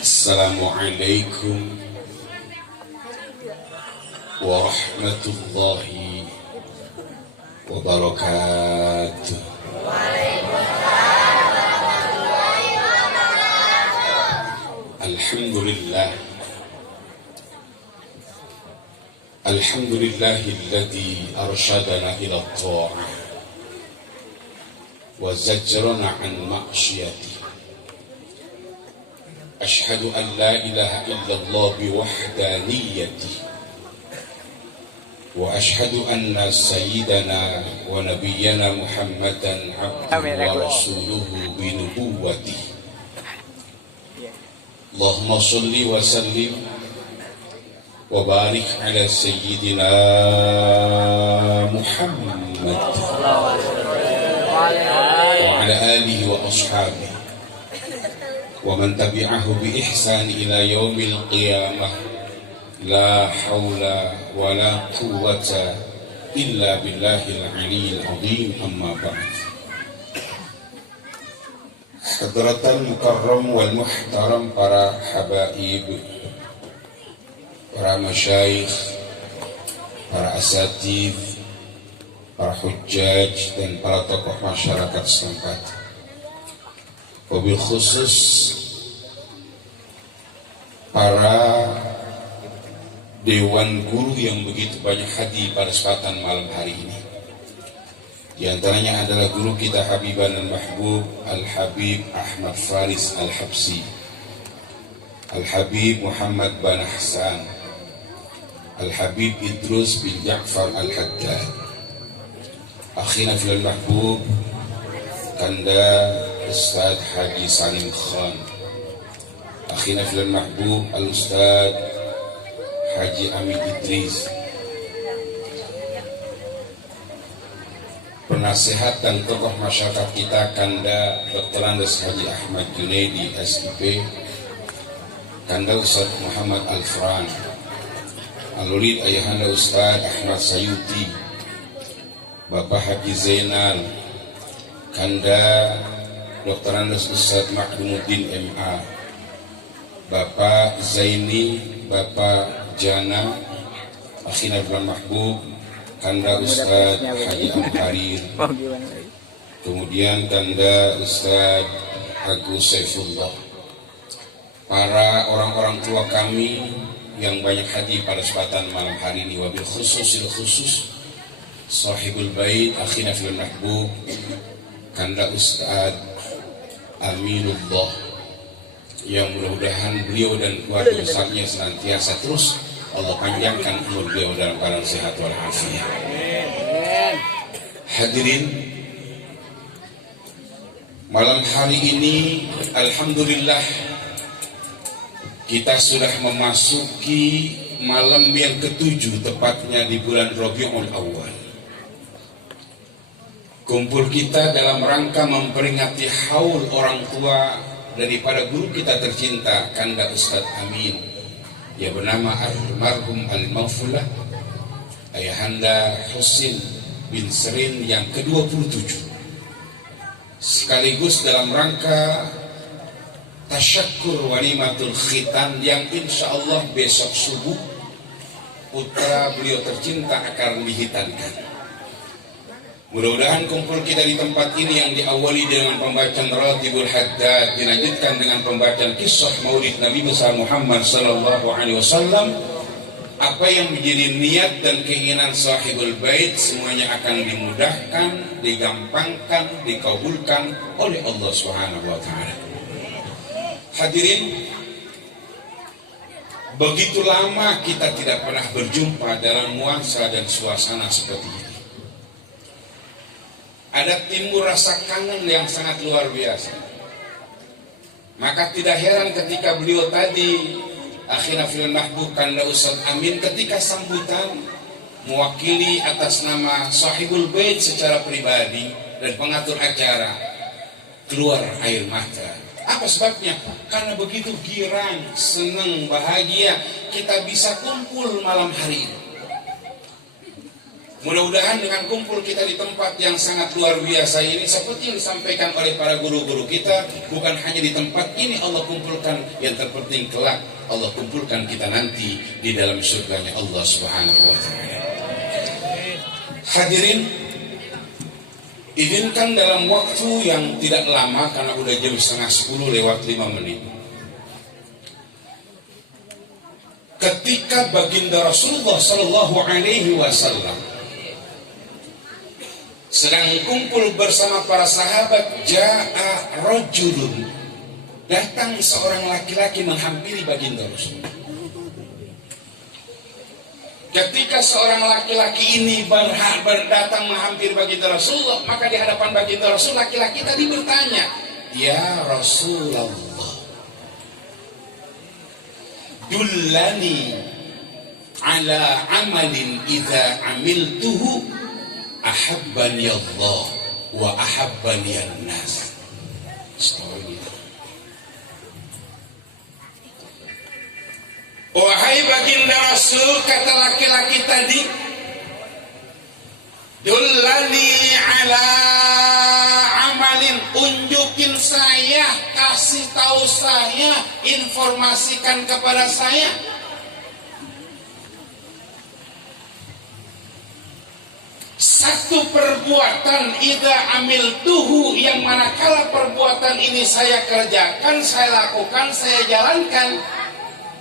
Assalamualaikum warahmatullahi wabarakatuh. Alhamdulillah, alhamdulillahilladzi arsyadana ila ta'ah wa zajjarana an ma'siyati. Ashhadu an la ilaha illallah biwahdaniyati wa ashhadu anna sayyidana wa nabiyyana Muhammadan abduhu wa rasuluhu binubuwwati. Allahumma sholli wa sallim wa barik ala sayyidina Muhammad wa ala alihi wa ashabihi wa man tabi'ahu bi ihsan ila yaumil qiyamah. La haula wa la quwwata illa billahil aliyyil azim. Amma ba'd. Hadratal mukarram wal muhtaram, para habaib, para masyayikh, para asatidz, para hujjaj, dan para tokoh masyarakat setempat. Wabil khusus para dewan guru yang begitu banyak hadir pada kesempatan malam hari ini. Di antaranya adalah guru kita Habiban al-Mahbub Al-Habib Ahmad Faris Al-Habsi, Al-Habib Muhammad bin Ahsan, Al-Habib Idrus bin Ja'far Al-Haddad, akhina fil mahbub Kanda Ustaz Haji Salim Khan, akhina fil mahbub Al-Ustaz Haji Amin Idris, penasihat dan tokoh masyarakat kita Kanda Dr. Andes Haji Ahmad Junaidi SIP, Kanda Ustaz Muhammad Al-Fran, Al-Ulid Ayahanda Ustaz Ahmad Sayuti, Bapak Haji Zainal, Kanda Dr. Andes Ustaz Ma'dumuddin MA, Bapak Zaini, Bapak Jana, akhina bulan mahbub Kanda Ustaz Haji Amharir, kemudian Kanda Ustaz Agus Saifullah, para orang-orang tua kami yang banyak hadir pada kesempatan malam hari ini. Wabil khusus sahibul bait akhina fil mahbub Kanda Ustaz Aminullah, yang mudah-mudahan beliau dan keluarga besarnya senantiasa terus Allah panjangkan umur beliau dalam keadaan sehat walafiat. Hadirin, malam hari ini alhamdulillah kita sudah memasuki malam yang ke-7, tepatnya di bulan Rabiul Awal. Kumpul kita dalam rangka memperingati haul orang tua daripada guru kita tercinta Kanda Ustaz Amin, yang bernama almarhum al-Maghfulah Ayahanda Husin bin Serin yang ke-27, sekaligus dalam rangka tasyakkur walimatul khitan yang insya Allah besok subuh putra beliau tercinta akan dihitankan. Mudah-mudahan kumpul kita di tempat ini yang diawali dengan pembacaan Ratibul Haddad, dilanjutkan dengan pembacaan kisah Maulid Nabi besar Muhammad sallallahu alaihi wasallam. Apa yang menjadi niat dan keinginan sahibul bait semuanya akan dimudahkan, digampangkan, dikabulkan oleh Allah Subhanahu wa taala. Hadirin, begitu lama kita tidak pernah berjumpa dalam nuansa dan suasana seperti ini. Ada timbul rasa kangen yang sangat luar biasa. Maka tidak heran ketika beliau tadi akhina fil mahbub Kanda Ustaz Amin ketika sambutan mewakili atas nama sahibul bait secara pribadi dan pengatur acara, keluar air mata. Apa sebabnya? Karena begitu girang, senang, bahagia kita bisa kumpul malam hari ini. Mudah-mudahan dengan kumpul kita di tempat yang sangat luar biasa ini, seperti yang disampaikan oleh para guru-guru kita, bukan hanya di tempat ini Allah kumpulkan, yang terpenting kelak Allah kumpulkan kita nanti di dalam surganya Allah Subhanahu wa Ta'ala. Hadirin, izinkan dalam waktu yang tidak lama, karena udah jam 9:30 lewat 5 menit, ketika baginda Rasulullah Sallallahu Alaihi Wasallam sedang kumpul bersama para sahabat, ja'a rajulun, datang seorang laki-laki menghampiri baginda Rasul. Ketika seorang laki-laki ini datang menghampiri baginda Rasulullah, maka di hadapan baginda Rasul laki-laki tadi bertanya, "Ya Rasulullah, dullani ala amalin idza amiltuhu ahabbani Allah wa ahabbani an-nas." Wahai baginda Rasul, kata laki-laki tadi, dullani ala amalin, unjukin saya, kasih tahu saya, informasikan kepada saya satu perbuatan, idza amiltuhu, yang manakala perbuatan ini saya kerjakan, saya lakukan, saya jalankan,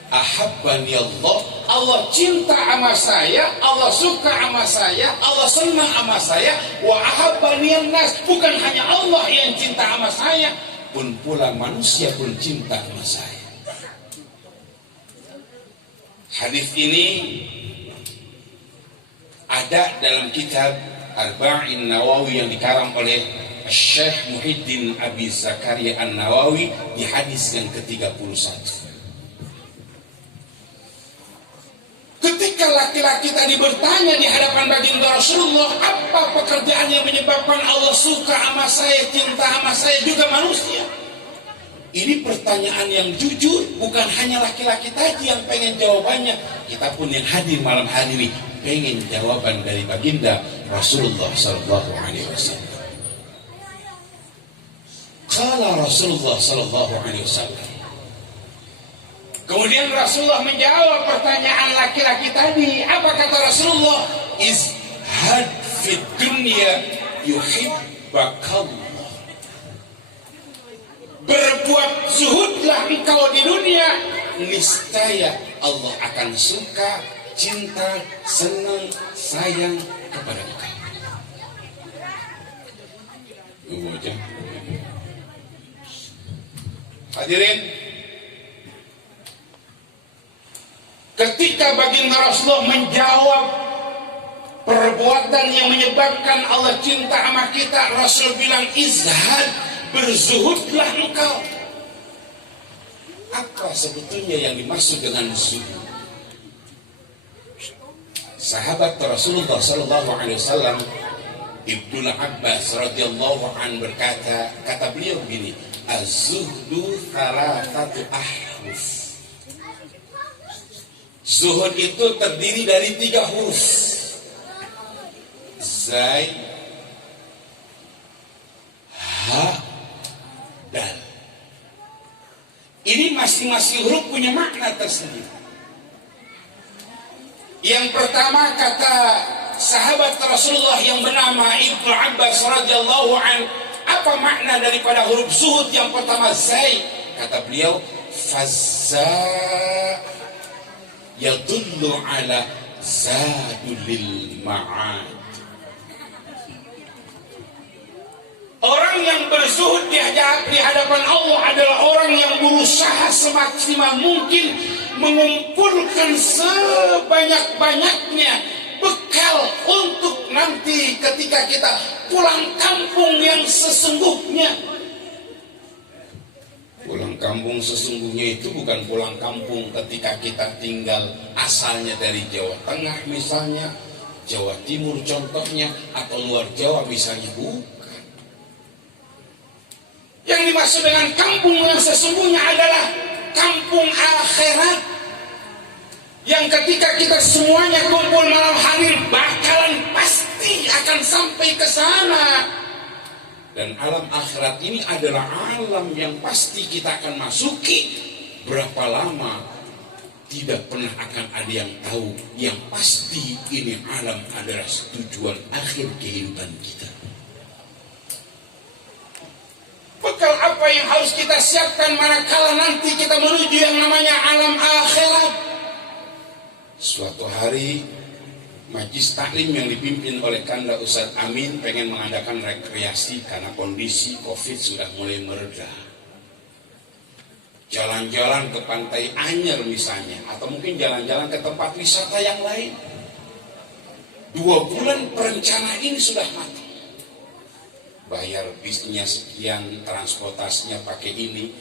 ahabbani Allah, Allah cinta sama saya, Allah suka sama saya, Allah senang sama saya, wa ahabbani an-nas, bukan hanya Allah yang cinta sama saya, pun pula manusia pun cinta sama saya. Hadis ini ada dalam kitab Arba'in Nawawi yang dikarang oleh Syekh Muhyiddin Abi Zakaria An-Nawawi di hadis yang ke-31. Ketika laki-laki tadi bertanya di hadapan baginda Rasulullah, apa pekerjaan yang menyebabkan Allah suka sama saya, cinta sama saya, juga manusia? Ini pertanyaan yang jujur, bukan hanya laki-laki tadi yang pengen jawabannya, kita pun yang hadir malam hari ini pengen jawaban dari baginda Rasulullah Sallallahu Alaihi Wasallam. Kala Rasulullah Sallallahu Alaihi Wasallam. Kemudian Rasulullah menjawab pertanyaan laki-laki tadi. Apa kata Rasulullah? Izhad fid dunya yuhibbakallah. Berbuat zuhudlah engkau di dunia, niscaya Allah akan suka, cinta, senang, sayang kepada engkau. Hadirin, ketika baginda Rasulullah menjawab perbuatan yang menyebabkan Allah cinta sama kita, Rasul bilang, izhad, berzuhudlah engkau. Apa sebetulnya yang dimaksud dengan zuhud? Sahabat Rasulullah Sallallahu Alaihi Wasallam, Ibnu Abbas radhiyallahu an berkata, kata beliau begini, az-zuhdu thalathatu ahruf. Zuhud itu terdiri dari 3 huruf. Zai, ha, dal. Ini masing-masing huruf punya makna tersendiri. Yang pertama, kata sahabat Rasulullah yang bernama Ibnu Abbas radhiyallahu an, apa makna daripada huruf zuhud yang pertama zai? Kata beliau, fazza yadullu ala zadulil ma'ad. Orang yang berzuhud di hadapan Allah adalah orang yang berusaha semaksimal mungkin mengumpulkan sebanyak-banyaknya bekal untuk nanti ketika kita pulang kampung yang sesungguhnya. Pulang kampung sesungguhnya itu bukan pulang kampung ketika kita tinggal asalnya dari Jawa Tengah misalnya, Jawa Timur contohnya, atau luar Jawa misalnya, bukan. Yang dimaksud dengan kampung yang sesungguhnya adalah kampung akhirat, yang ketika kita semuanya kumpul malam hari bakalan pasti akan sampai ke sana. Dan alam akhirat ini adalah alam yang pasti kita akan masuki. Berapa lama tidak pernah akan ada yang tahu. Yang pasti ini alam adalah tujuan akhir kehidupan kita. Bekal apa yang harus kita siapkan manakala nanti kita menuju yang namanya alam akhirat? Suatu hari Majlis Taklim yang dipimpin oleh Kanda Ustadz Amin pengen mengadakan rekreasi karena kondisi COVID sudah mulai mereda. Jalan-jalan ke Pantai Anyer misalnya, atau mungkin jalan-jalan ke tempat wisata yang lain. 2 bulan perencanaan ini sudah matang. Bayar bisnya sekian, transportasinya pakai ini.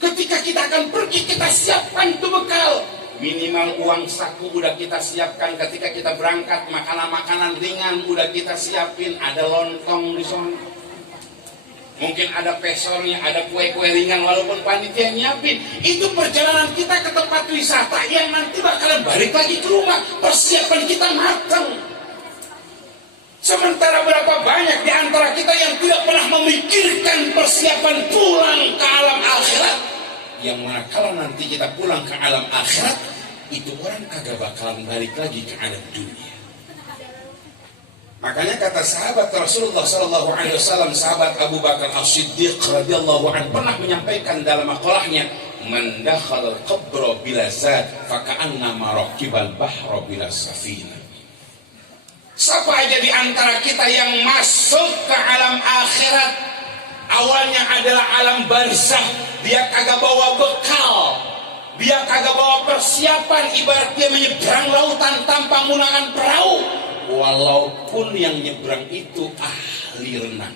Ketika kita akan pergi, kita siapkan itu bekal. Minimal uang saku udah kita siapkan ketika kita berangkat. Makanan-makanan ringan udah kita siapin. Ada lontong di sana. Mungkin ada pesornya, ada kue-kue ringan walaupun panitia nyiapin. Itu perjalanan kita ke tempat wisata yang nanti bakalan balik lagi ke rumah. Persiapan kita matang. Sementara berapa banyak di antara kita yang tidak pernah memikirkan persiapan pulang ke alam akhirat. Yang mana kalau nanti kita pulang ke alam akhirat, itu orang kagak bakalan balik lagi ke alam dunia. Makanya kata sahabat Rasulullah SAW, sahabat Abu Bakar As-Siddiq radhiyallahu anhu pernah menyampaikan dalam maqalahnya, "Man dakhala al-qabra bila zad, faka'annama raqibal bahra bila safina." Siapa aja di antara kita yang masuk ke alam akhirat, awalnya adalah alam barzah, dia kagak bawa bekal, dia kagak bawa persiapan, ibarat dia menyeberang lautan tanpa menggunakan perahu. Walaupun yang nyebrang itu ahli renang,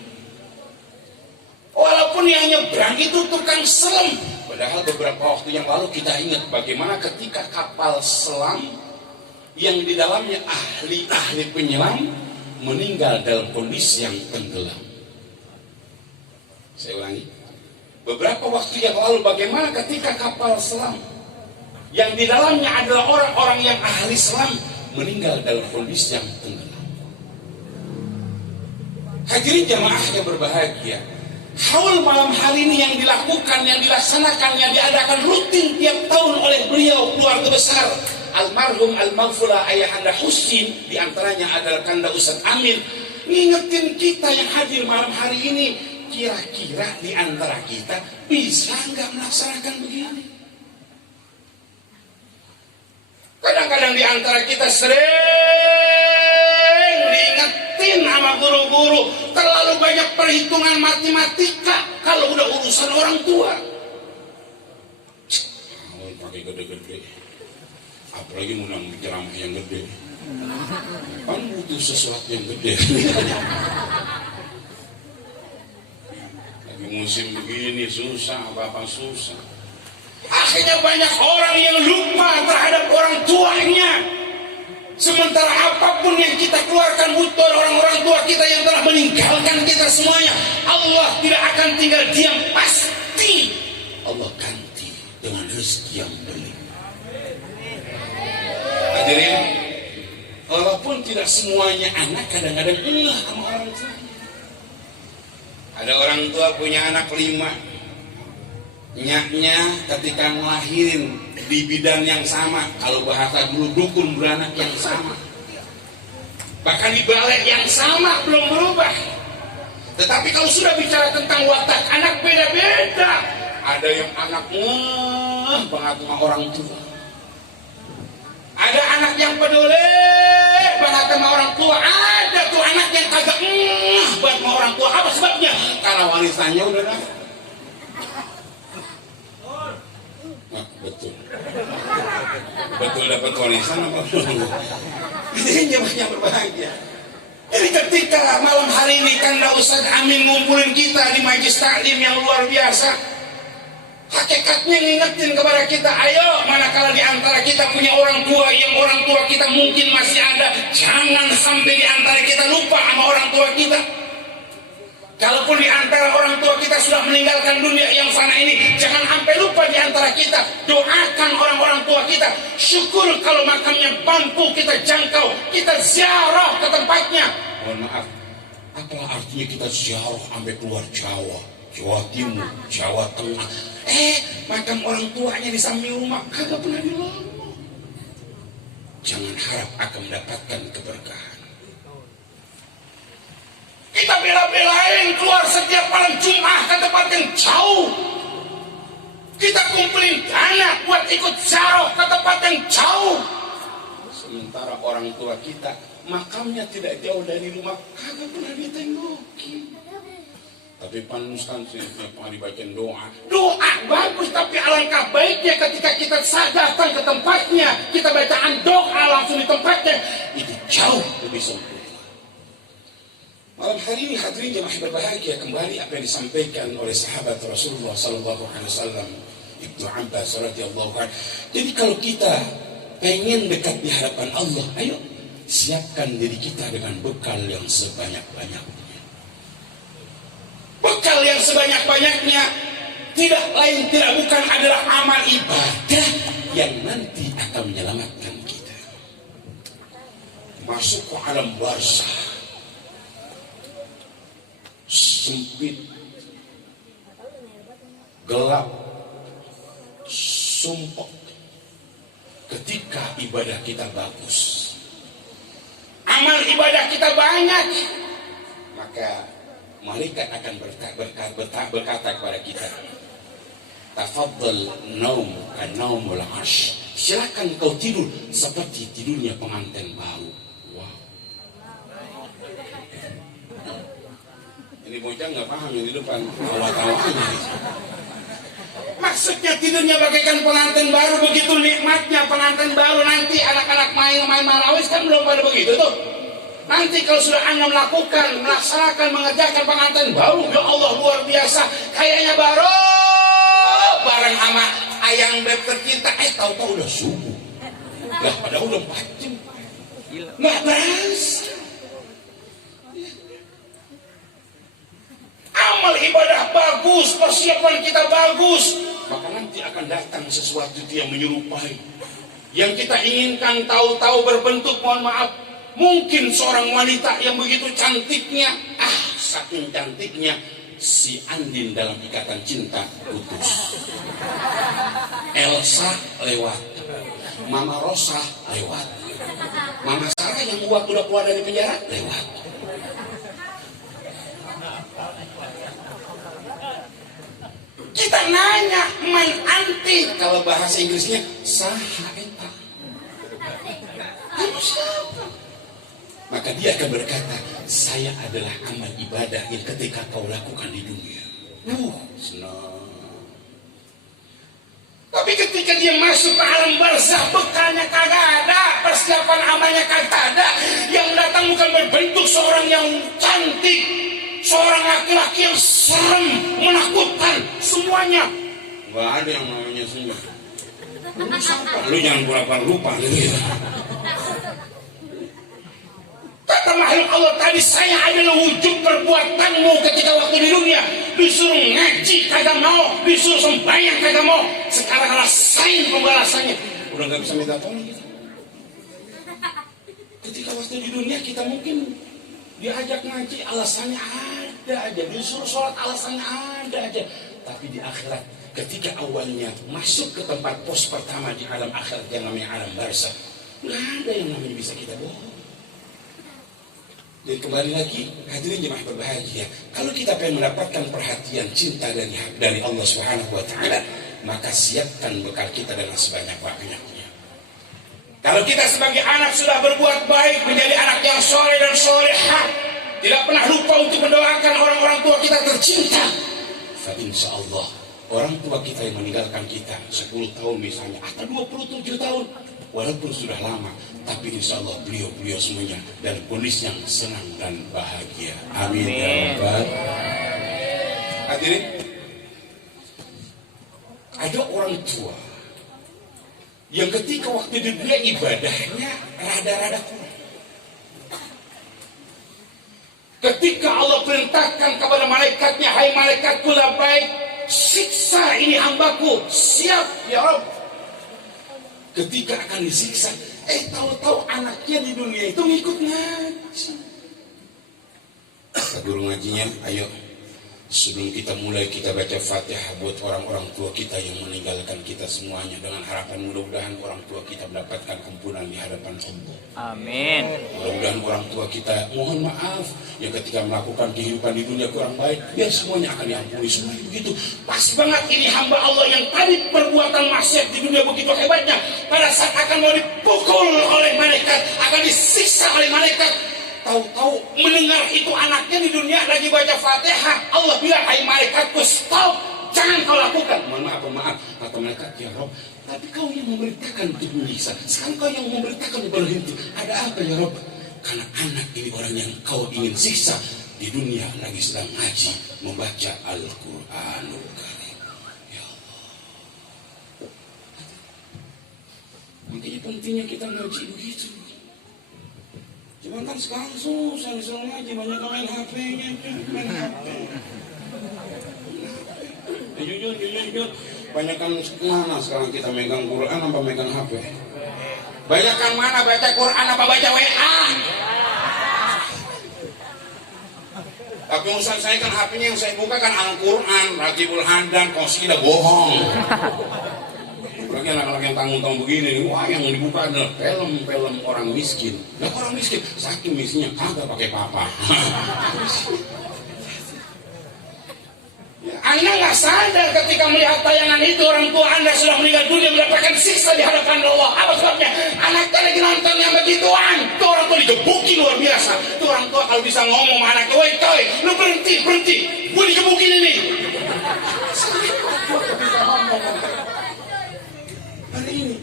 walaupun yang nyebrang itu tukang selam. Padahal beberapa waktu yang lalu kita ingat bagaimana ketika kapal selam yang di dalamnya ahli-ahli penyelam meninggal dalam kondisi yang tenggelam. Saya ulangi, beberapa waktu yang lalu bagaimana ketika kapal selam yang di dalamnya adalah orang-orang yang ahli selam meninggal dalam kondisi yang tenggelam. Hadirin jamaah yang berbahagia, haul malam hari ini yang dilakukan, yang dilaksanakan, yang diadakan rutin tiap tahun oleh beliau keluarga besar almarhum al-maghfurah Ayahanda Husin, diantaranya adalah Kanda Ustadz Amin, ngingetin kita yang hadir malam hari ini, kira-kira di antara kita bisa nggak melaksanakan begini? Kadang-kadang di antara kita sering diingetin sama guru-guru, terlalu banyak perhitungan matematika kalau udah urusan orang tua. Pakai gede-gede, apalagi menang ceramah yang gede, kan butuh sesuatu yang gede. Lagi musim begini susah, apa-apa susah. Akhirnya banyak orang yang lupa terhadap orang tuanya. Sementara apapun yang kita keluarkan butuh orang-orang tua kita yang telah meninggalkan kita semuanya. Allah tidak akan tinggal diam, pasti Allah ganti dengan rezeki yang berlimpah. Hadirin, walaupun tidak semuanya anak kadang-kadang enggak sama orang tua. Ada orang tua punya anak 5. Nyaknya ketika ngelahirin di bidan yang sama, kalau bahasa dulu dukun beranak yang sama, bahkan di balai yang sama belum berubah. Tetapi kalau sudah bicara tentang watak anak beda-beda. Ada yang anak banget sama orang tua, ada anak yang peduli banget sama orang tua, ada tuh anak yang kagak banget sama orang tua. Apa sebabnya? Karena warisannya udah dapat. Betul dapat warisan apa belum? Ini banyak berbahagia. Jadi ketika malam hari ini Kanda Ustadz Amin ngumpulin kita di Majlis Taklim yang luar biasa, hakikatnya ngingetin kepada kita, ayo manakala di antara kita punya orang tua, yang orang tua kita mungkin masih ada, jangan sampai di antara kita lupa sama orang tua kita. Kalaupun di antara orang tua kita sudah meninggalkan dunia yang fana ini, jangan sampai lupa di antara kita doakan orang-orang tua kita kita. Syukur kalau makamnya mampu kita jangkau, kita ziarah ke tempatnya. Mohon maaf, apalah artinya kita ziarah sampai keluar Jawa, Jawa Timur, Jawa Tengah. Makam orang tuanya di samping rumah kagak pernah dilongok. Jangan harap akan mendapatkan keberkahan. Kita bela-belain keluar setiap malam Jumat ke tempat yang jauh. Kita kumpulin dana buat ikut ziarah ke tempat yang jauh. Sementara orang tua kita makamnya tidak jauh dari rumah, kagak pernah ditengokin. Tapi panuskan sih, dibacain doa. Doa bagus, tapi alangkah baiknya ketika kita datang ke tempatnya, kita bacaan doa langsung di tempatnya. Itu jauh lebih sempurna. Malam hari ini hadirin jemaah berbahagia, kembali apa yang disampaikan oleh sahabat Rasulullah SAW, Ibnu Abbas radhiyallahu anhu. Jadi kalau kita pengen dekat di hadapan Allah, ayo siapkan diri kita dengan bekal yang sebanyak-banyaknya. Bekal yang sebanyak-banyaknya tidak lain tidak bukan adalah amal ibadah yang nanti akan menyelamatkan kita masuk ke alam barzah, sempit, gelap, sumpek. Ketika ibadah kita bagus, amal ibadah kita banyak, maka malaikat akan berkata kepada kita, tafaddal naum kan naumul arsh. Silakan kau tidur seperti tidurnya pengantin baru. Wow. Ini bocah nggak paham yang di depan tawa-tawanya. Maksudnya tidurnya bagaikan pengantin baru, begitu nikmatnya pengantin baru. Nanti anak-anak main marawis kan belum pada begitu tuh. Nanti kalau sudah Anda melaksanakan, mengerjakan pengantin baru, ya Allah luar biasa. Kayaknya baru bareng sama ayang beb tercinta, tahu-tahu udah subuh. Lah padahal udah 4 jam. Nggak berasa. Amal ibadah bagus, persiapan kita bagus, maka nanti akan datang sesuatu yang menyerupai. Yang kita inginkan tahu-tahu berbentuk, mohon maaf, mungkin seorang wanita yang begitu cantiknya, saking cantiknya si Andin dalam Ikatan Cinta putus. Elsa lewat, Mama Rosa lewat, Mama Sarah yang waktu udah keluar dari penjara lewat. Kita nanya, man anti, kalau bahasa Inggrisnya saha eta. Kamu siapa? Maka dia akan berkata, saya adalah amal ibadah yang ketika kau lakukan di dunia. Senang. Tapi ketika dia masuk ke alam barzah, bekalnya kagak ada, persiapan amalnya kagak ada. Yang datang bukan berbentuk seorang yang cantik, seorang laki-laki yang serem, menakutkan, semuanya. Gak ada yang namanya senyum. Lu jangan pura-pura lupa gitu ya. Kata makhluk Allah tadi, saya adalah wujud perbuatanmu ketika waktu di dunia. Disuruh ngaji kagak mau, disuruh sembahyang kagak mau. Sekarang rasain pembalasannya. Udah gak bisa minta tolong kita. Ketika waktu di dunia kita mungkin diajak ngaji, alasannya ada aja. Disuruh sholat, alasannya ada aja. Tapi di akhirat, ketika awalnya masuk ke tempat pos pertama di alam akhirat yang namanya alam barzah, gak ada yang namanya bisa kita bohong. Dan kembali lagi, hadirin jemaah berbahagia, kalau kita pengen mendapatkan perhatian cinta dari Allah Subhanahu wa Ta'ala, maka siapkan bekal kita dengan sebanyak-banyaknya. Kalau kita sebagai anak sudah berbuat baik, menjadi anak yang soleh dan solehah, tidak pernah lupa untuk mendoakan orang-orang tua kita tercinta, fa insya Allah orang tua kita yang meninggalkan kita 10 tahun misalnya, atau 27 tahun, walaupun sudah lama, tapi insya Allah beliau semuanya dalam kondisi yang senang dan bahagia. Amin ya Rabbal. Hadirin, ada orang tua yang ketika waktu di dunia ibadahnya rada-rada kurang. Ketika Allah perintahkan kepada malaikatnya, hai malaikatku labbaik, siksa ini hambaku, siap ya Rabb. ketika akan disiksa, tahu-tahu anaknya di dunia itu ngikut ngaji. Kata guru ngajinya, ayo sebelum kita mulai, kita baca Fatihah buat orang-orang tua kita yang meninggalkan kita semuanya, dengan harapan mudah-mudahan orang tua kita mendapatkan kumpulan di hadapan Allah. Amin. Mudah-mudahan orang tua kita, mohon maaf yang ketika melakukan kehidupan di dunia kurang baik, biar semuanya akan diampuni. Semuanya begitu. Pas banget ini hamba Allah yang tadi perbuatan maksiat di dunia begitu hebatnya, pada saat akan mau dipukul oleh malaikat, akan disiksa oleh malaikat, tahu-tahu mendengar itu anaknya di dunia lagi baca Fatihah, Allah bilang, hai malaikatku, stop, jangan kau lakukan. Mohon maaf, kata malaikat, ya Rob, tapi kau yang memberitakan untuk menyiksa, sekarang kau yang memberitakan berhenti. Ada apa ya Rob? Karena anak ini orang yang kau ingin siksa di dunia lagi sedang ngaji, membaca Al-Quranul Karim. Ya Allah, makanya pentingnya kita ngaji begitu. Cuman kan sekarang susah disuruh ngaji, banyak main HP-nya, main HP. Jujur, banyak kan mana sekarang kita megang Quran apa megang HP? Banyak kan mana baca Quran apa baca WA? Tapi urusan saya kan HP-nya yang saya buka kan Al-Quran, Ratibul Hadan, Qasidah, bohong. Lagi anak-anak yang tanggung-tanggung begini nih, wah yang dibuka adalah film-film orang miskin. Nah orang miskin, saking miskinnya kagak pakai papa. Ya, Anda nggak sadar ketika melihat tayangan itu orang tua Anda sudah meninggal dunia mendapatkan siksa di hadapan Allah. Apa sebabnya? Anaknya lagi nonton yang begituan. Itu orang tua digebukin luar biasa. Itu orang tua kalau bisa ngomong sama anaknya, woi coy, lu berhenti, gue digebukin ini. Hari ini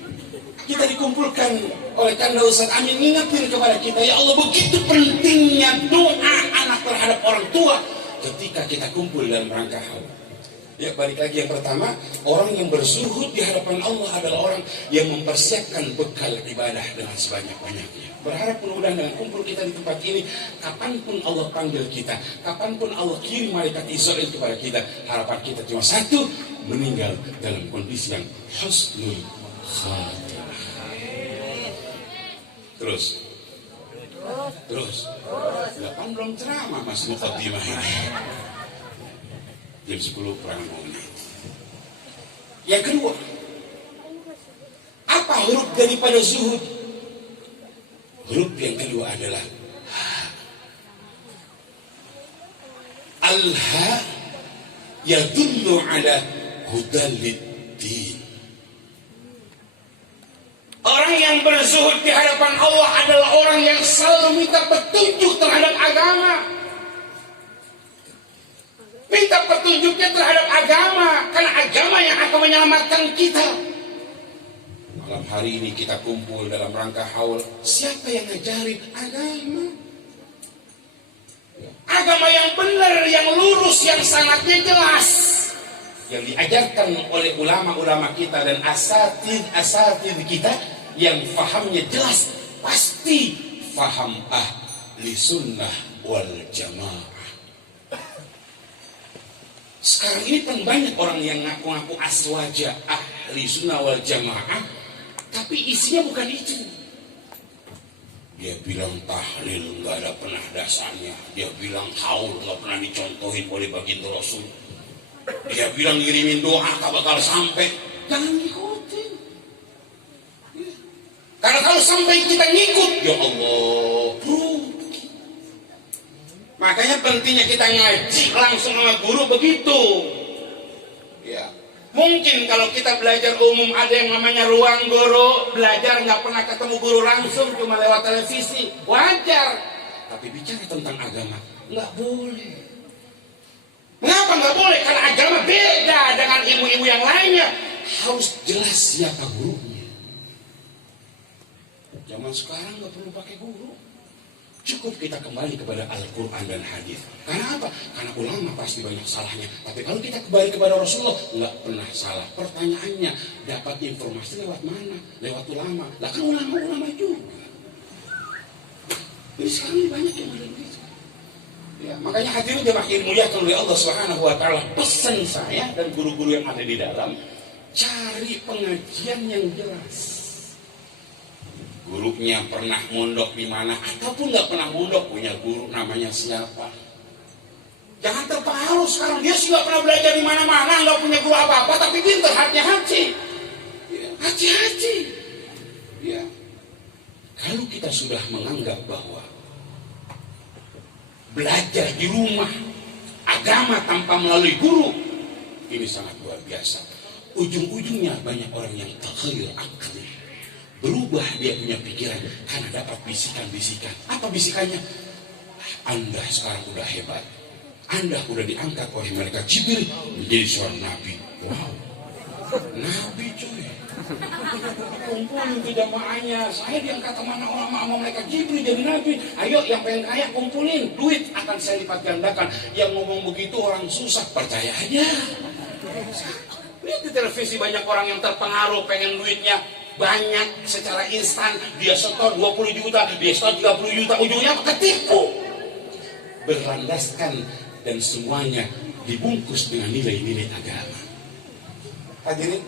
kita dikumpulkan oleh karena Ustaz Amin ngingetin kepada kita, ya Allah, begitu pentingnya doa anak terhadap orang tua ketika kita kumpul dalam rangka haul. Ya, balik lagi yang pertama, orang yang berzuhud di hadapan Allah adalah orang yang mempersiapkan bekal ibadah dengan sebanyak-banyaknya. Berharap mudah-mudahan dengan kumpul kita di tempat ini, kapanpun Allah panggil kita, kapanpun Allah kirim malaikat Israil kepada kita, harapan kita cuma satu, meninggal dalam kondisi yang husnul khatimah. Terus. Ya kan belum ceramah Mas Muqaddimah ini. Jam 10 kurang maunya. Yang kedua, apa huruf daripada zuhud? Huruf yang kedua adalah Al-ha yadullu ala hudaliddin. Orang yang berzuhud di hadapan Allah adalah orang yang selalu minta petunjuk terhadap agama. Minta petunjuknya terhadap agama, karena agama yang akan menyelamatkan kita. Malam hari ini kita kumpul dalam rangka haul. Siapa yang ngajarin agama? Agama yang benar, yang lurus, yang sangatnya jelas, yang diajarkan oleh ulama-ulama kita dan asatid kita yang fahamnya jelas, pasti faham ahli sunnah wal jamaah. Sekarang ini kan banyak orang yang ngaku-ngaku aswaja ahli sunnah wal jamaah, tapi isinya bukan itu. Dia bilang tahlil nggak ada pernah dasarnya, dia bilang haul nggak pernah dicontohin oleh baginda Rasul. Dia bilang ngirimin doa tak bakal sampai. Jangan ngikutin. Karena kalau sampai kita ngikut, ya Allah, rugi. Makanya pentingnya kita ngaji langsung sama guru begitu. Ya, mungkin kalau kita belajar umum ada yang namanya ruang guru, belajar nggak pernah ketemu guru langsung, cuma lewat televisi, wajar. Tapi bicara tentang agama nggak boleh. Mengapa nggak boleh? Karena agama beda dengan ilmu-ilmu yang lainnya. Harus jelas siapa gurunya. Zaman sekarang nggak perlu pakai guru. Cukup kita kembali kepada Al-Quran dan hadis. Karena apa? Karena ulama pasti banyak salahnya. Tapi kalau kita kembali kepada Rasulullah, nggak pernah salah. Pertanyaannya, dapat informasi lewat mana? Lewat ulama. Lah kan ulama-ulama juga. Jadi sekarang ini banyak yang ada begitu. Ya, makanya hadirin jemaah dimuliakan oleh Allah Subhanahu wa taala, pesan saya dan guru-guru yang ada di dalam, cari pengajian yang jelas. gurunya pernah mondok di mana, ataupun nggak pernah mondok punya guru namanya siapa. Jangan terpengaruh sekarang, dia sih nggak pernah belajar di mana-mana, nggak punya guru apa-apa, tapi pintar, hati-hati. Hati-hati. Ya. Kalau kita sudah menganggap bahwa belajar di rumah agama tanpa melalui guru ini sangat luar biasa, ujung-ujungnya banyak orang yang takhayur akli, berubah dia punya pikiran karena dapat bisikan-bisikan. Apa bisikannya? Anda sekarang udah hebat, Anda udah diangkat oleh malaikat Jibril menjadi seorang nabi. Wow, nabi cuy, kumpulin ke jamaahnya, saya diangkat kemana orang sama malaikat Jibril jadi nabi. Ayo yang pengen kaya kumpulin duit, akan saya lipat gandakan. Yang ngomong begitu orang susah, percaya aja. Lihat di televisi banyak orang yang terpengaruh, pengen duitnya banyak secara instan, dia setor 20 juta, dia setor 30 juta, ujungnya ketipu, berlandaskan dan semuanya dibungkus dengan nilai-nilai agama. Hadirin,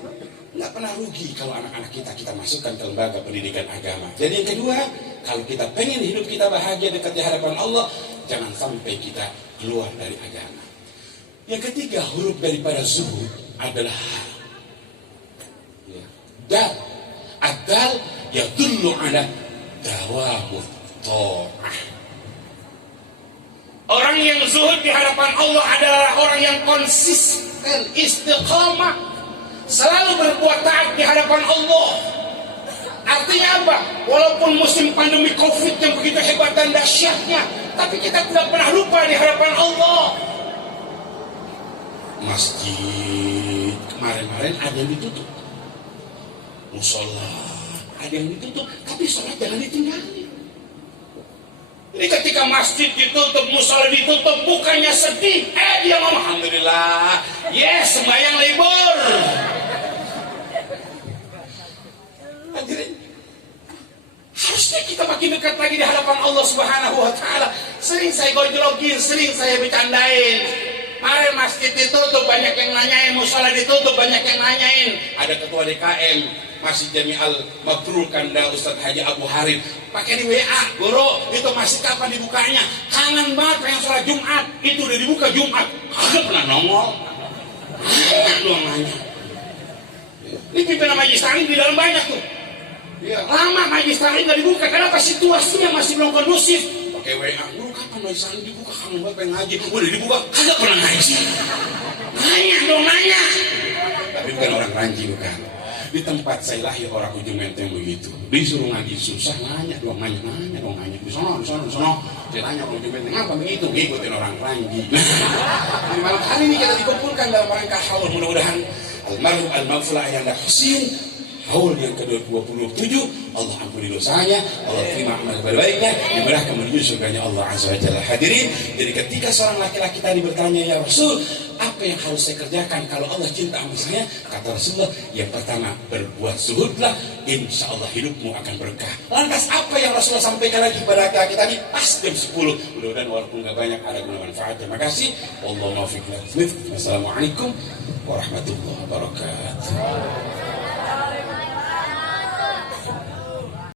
nggak pernah rugi kalau anak-anak kita masukkan ke lembaga pendidikan agama. Jadi yang kedua, kalau kita pengen hidup kita bahagia dekat di hadapan Allah, jangan sampai kita keluar dari agama. Yang ketiga, huruf daripada zuhud adalah dal. Ad-dal yadullu ala dawamut ta'ah. Orang yang zuhud di hadapan Allah adalah orang yang konsisten, istiqamah, selalu berbuat taat di hadapan Allah. Artinya apa? Walaupun musim pandemi Covid yang begitu hebat dan dahsyatnya, tapi kita tidak pernah lupa di hadapan Allah. Masjid kemarin-kemarin ada yang ditutup, musola ada yang ditutup, tapi sholat jangan ditinggalin. Jadi ketika masjid ditutup, musola ditutup, bukannya sedih, dia ngomong alhamdulillah, yes, sembahyang libur. Hadirin, harusnya kita makin dekat lagi di hadapan Allah Subhanahu wa Ta'ala. Sering saya gojlogin, sering saya bercandain. Mari masjid ditutup, banyak yang nanyain, musola ditutup, banyak yang nanyain. Ada ketua DKM Masjid Jami'al Mabrur Kanda Ustadz Haji Abu Harib, pakai di WA, guru itu masjid kapan dibukanya? Kangen banget pengen sholat Jumat, itu udah dibuka Jumat, kagak pernah nongol. Nanya doang nanya. Ini pimpinan majlis taklim di dalam banyak tuh. Lama majlis taklim nggak dibuka, kenapa? Situasinya masih belum kondusif. Pakai WA, guru kapan majlis taklim dibuka? Kangen banget pengen ngaji, udah dibuka, kagak pernah ngaji. Nanya dong, nanya. Tapi bukan orang ranji, bukan. Di tempat saya lahir orang ujung menteng begitu, disuruh ngaji susah, nanya dong, nanya di sono. Saya tanya orang ujung menteng, apa begitu? Ngikutin orang ranji. Di malam hari ini kita dikumpulkan dalam rangka haul, mudah-mudahan almarhum al-maghfurah yang Husin haul yang ke-27, Allah ampuni dosanya, Allah terima amal baiknya, dimudahkan menuju surganya Allah Azza wa Jalla. Hadirin, jadi ketika seorang laki-laki tadi bertanya, ya Rasul, apa yang harus saya kerjakan kalau Allah cinta sama saya? Kata Rasulullah, yang pertama, berbuat zuhudlah, insya Allah hidupmu akan berkah. Lantas apa yang Rasulullah sampaikan lagi pada laki-laki tadi? Pas jam 10. Mudah-mudahan walaupun nggak banyak ada guna manfaat. Terima kasih. Wassalamualaikum warahmatullahi wabarakatuh.